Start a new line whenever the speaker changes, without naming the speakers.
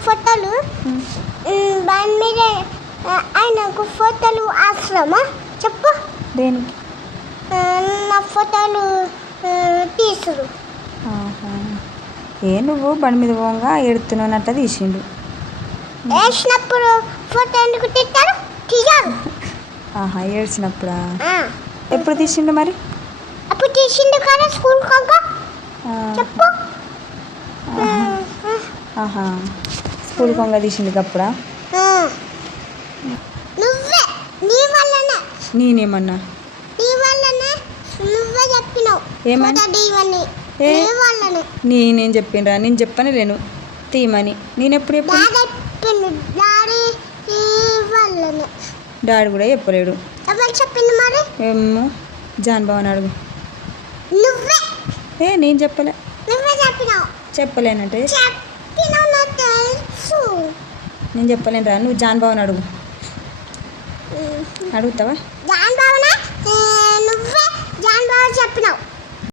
ఫోటోలు
ఉమ్.
ఉమ్, దాని మీద ఆయనకు ఫోటోలు అవసరమా? చెప్పు.
దేనికి?
నా ఫోటోలు తీసురు.
ఆహా. ఏ నువ్వు బండి మీద పోగా ఎడుతున్నానట్ట తీసిండు.
వేసినప్పుడు ఫోటో ఎందుకు తిట్టారు తీయాలి
ఆహా ఏడ్చినప్పుడా? ఎప్పుడు తీసిండు మరి?
అప్పుడు తీసిండు కదా స్కూల్ కొంక.
ఆహా. స్కూల్ కొంగ తీసిండు అప్పుడా
ఆ. నువ్వే. నీ వల్లనే.
నేనేమన్నా?
నీ వల్లనే నువ్వే చెప్పినావు.
ఏమని?
ఫోటో తీయమని.
ఏ?
నీ వల్లనే.
నేనేం చెప్పిండ్రా నేను చెప్పని లేను. తీయమని. నేను ఎప్పుడు చెప్పిన?
డాడీ చెప్పిండు. డాడీ నీ వల్లనే.
డాడీ కూడా చెప్పలేడు.
ఎవరు చెప్పింది మరి?
ఏమో జాన్ బావని అడుగు.
నువ్వే.
ఏ నేను చెప్పలే.
నువ్వే చెప్పినావు.
చెప్పలేనంటే? నేను చెప్పలేను రా నువ్వు జాన్ బావని అడుగు. అడుగుతావా?